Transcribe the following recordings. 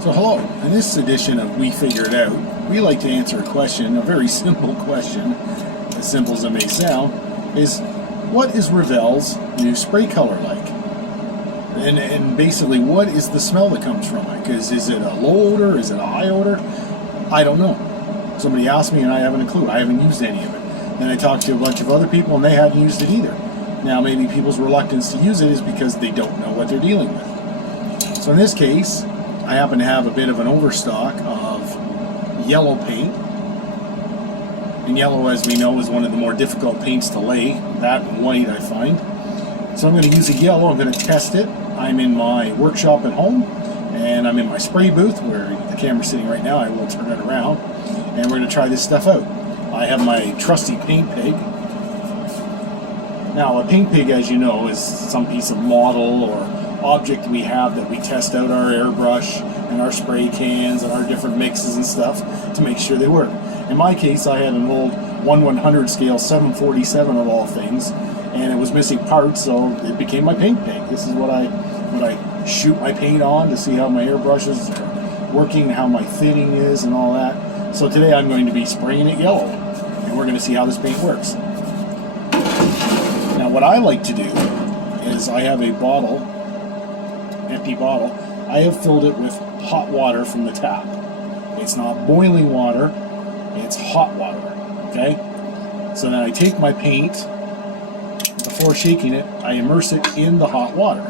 So hello, in this edition of We Figure It Out, we like to answer a question, a very simple question, as simple as it may sound, is what is Revell's new spray color like? And basically, what is the smell that comes from it? Because is it a low odor, is it a high odor? I don't know. Somebody asked me and I haven't a clue. I haven't used any of it. Then I talked to a bunch of other people and they hadn't used it either. Now maybe people's reluctance to use it is because they don't know what they're dealing with. So in this case, I happen to have a bit of an overstock of yellow paint. And yellow, as we know, is one of the more difficult paints to lay. That and white, I find. So I'm going to use a yellow. I'm going to test it. I'm in my workshop at home, and I'm in my spray booth where the camera's sitting right now. I will turn it around, and we're going to try this stuff out. I have my trusty paint pig. Now, a paint pig, as you know, is some piece of model or object we have that we test out our airbrush and our spray cans and our different mixes and stuff to make sure they work. In my case, I had an old 1/100 scale 747 of all things, and it was missing parts, so it became my paint pig. This is what I shoot my paint on to see how my airbrushes are working, how my fitting is, and all that. So today I'm going to be spraying it yellow, and we're going to see how this paint works. Now, what I like to do is I have a bottle, empty bottle. I have filled it with hot water from the tap. It's not boiling water, it's hot water, okay? So then I take my paint, before shaking it, I immerse it in the hot water.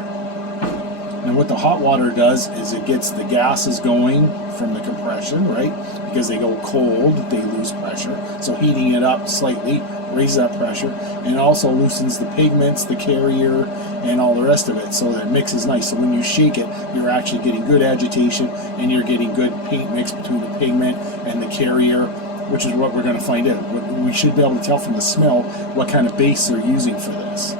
Now what the hot water does is it gets the gases going from the compression, right? Because they go cold, they lose pressure. So heating it up slightly raises that pressure, and it also loosens the pigments, the carrier, and all the rest of it, so that it mixes nice. So when you shake it, you're actually getting good agitation, and you're getting good paint mix between the pigment and the carrier, which is what we're going to find out. We should be able to tell from the smell what kind of base they're using for this.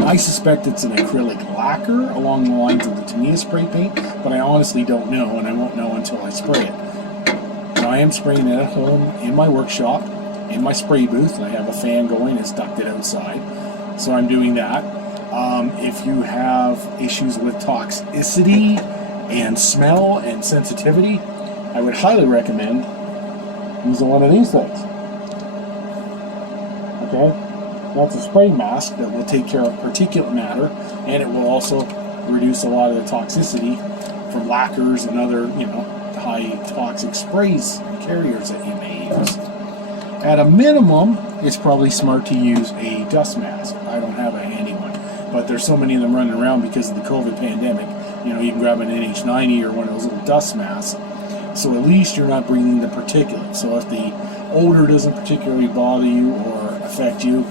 I suspect it's an acrylic lacquer along the lines of the Tamiya spray paint, but I honestly don't know, and I won't know until I spray it. Now I am spraying it at home in my workshop, in my spray booth. I have a fan going, it's ducted outside, so I'm doing that. If you have issues with toxicity and smell and sensitivity, I would highly recommend using one of these things. Okay? That's a spray mask that will take care of particulate matter, and it will also reduce a lot of the toxicity from lacquers and other, high toxic sprays and carriers that you may use. At a minimum, it's probably smart to use a dust mask. I don't have a handy one, but there's so many of them running around because of the COVID pandemic. You can grab an NH90 or one of those little dust masks, so at least you're not breathing the particulate. So if the odor doesn't particularly bother you or affect you,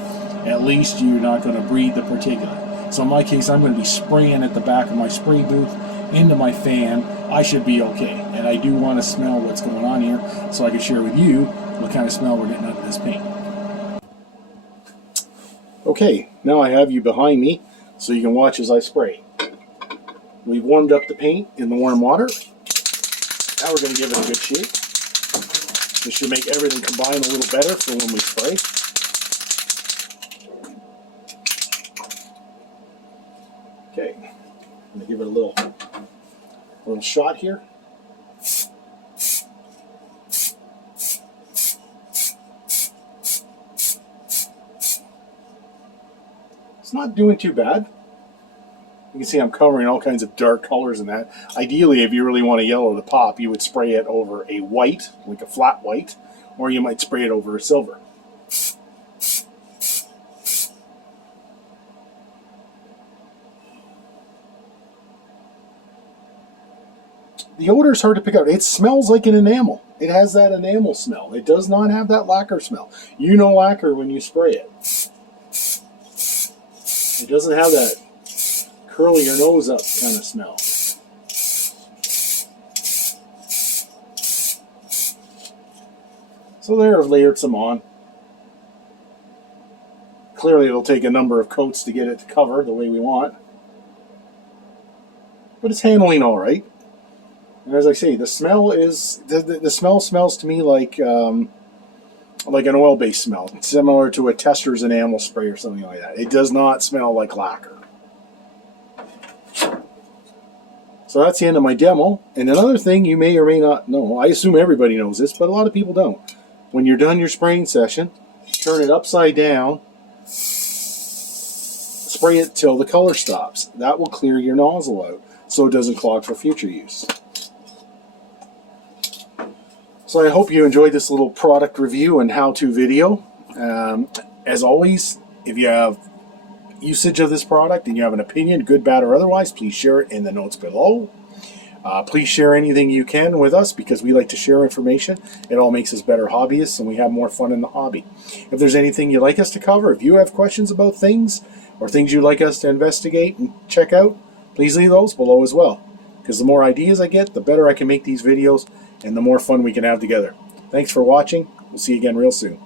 at least you're not going to breathe the particulate. So in my case, I'm going to be spraying at the back of my spray booth into my fan. I should be okay, and I do want to smell what's going on here so I can share with you what kind of smell we're getting out of this paint. Okay, now I have you behind me so you can watch as I spray. We've warmed up the paint in the warm water. Now we're going to give it a good shake. This should make everything combine a little better for when we spray. Okay, I'm going to give it a little shot here. It's not doing too bad. You can see I'm covering all kinds of dark colors in that. Ideally, if you really want a yellow to pop, you would spray it over a white, like a flat white, or you might spray it over a silver. The odor is hard to pick out. It smells like an enamel. It has that enamel smell. It does not have that lacquer smell. You know lacquer when you spray it. It doesn't have that curling your nose up kind of smell. So there, I've layered some on. Clearly it'll take a number of coats to get it to cover the way we want. But it's handling all right. And as I say, the smell is the smell smells to me like an oil-based smell, similar to a Tester's enamel spray or something like that. It does not smell like lacquer. So that's the end of my demo. And another thing you may or may not know, I assume everybody knows this, but a lot of people don't. When you're done your spraying session, turn it upside down, spray it till the color stops. That will clear your nozzle out so it doesn't clog for future use. So I hope you enjoyed this little product review and how-to video. As always, if you have usage of this product and you have an opinion, good, bad, or otherwise, please share it in the notes below. Please share anything you can with us because we like to share information. It all makes us better hobbyists and we have more fun in the hobby. If there's anything you'd like us to cover, if you have questions about things or things you'd like us to investigate and check out, please leave those below as well. Because the more ideas I get, the better I can make these videos and the more fun we can have together. Thanks for watching. We'll see you again real soon.